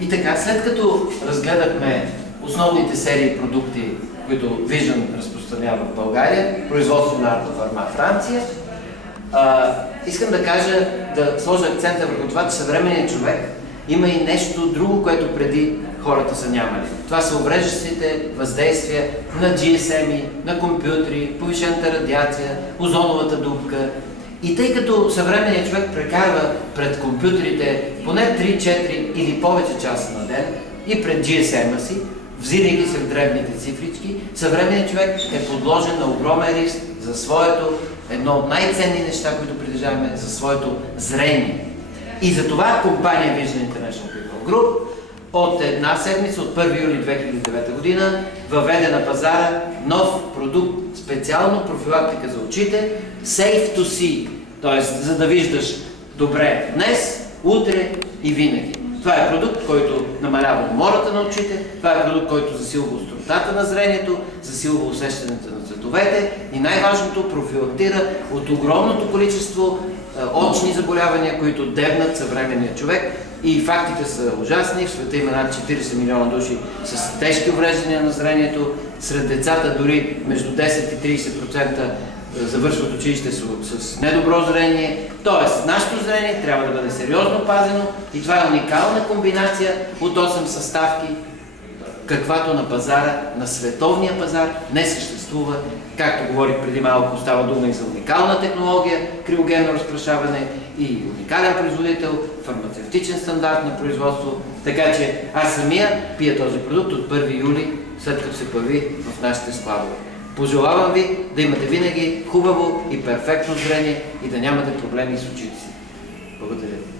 И така, след като разгледахме основните серии продукти, които Vision разпространява в България, производство на Артофарма Франция, искам да кажа, да сложа акцента върху това, че съвременният човек има и нещо друго, което преди хората са нямали. Това са увреждащите въздействия на GSM-и, на компютри, повишената радиация, озоновата дупка. И тъй като съвременният човек прекарва пред компютрите поне 3, 4 или повече часа на ден и пред GSM-а си, взирайки се в дребните цифрички, съвременният човек е подложен на огромен риск за своето, едно от най-ценни неща, които притежаваме, за своето зрение. И за това компания Vision International People Group от една седмица, от 1 юли 2009 година, въведе на пазара нов продукт, специално профилактика за очите, Safe to See, т.е. за да виждаш добре днес, утре и винаги. Това е продукт, който намалява умората на очите, това е продукт, който засилва остротата на зрението, засилва усещането на цветовете и най-важното, профилактира от огромното количество очни заболявания, които дебнат съвременния човек. И фактите са ужасни. В света има над 40 милиона души с тежки увреждания на зрението. Сред децата дори между 10 и 30% завършват училище с недобро зрение. Тоест, нашето зрение трябва да бъде сериозно пазено и това е уникална комбинация от 8 съставки, каквато на пазара, на световния пазар не съществува. Както говорих преди малко, става дума и за уникална технология, криогенно разпрашаване и уникален производител, фармацевтичен стандарт на производство. Така че аз самия пия този продукт от 1 юли, след като се появи в нашите складове. Пожелавам ви да имате винаги хубаво и перфектно зрение и да нямате проблеми с очите си. Благодаря ви.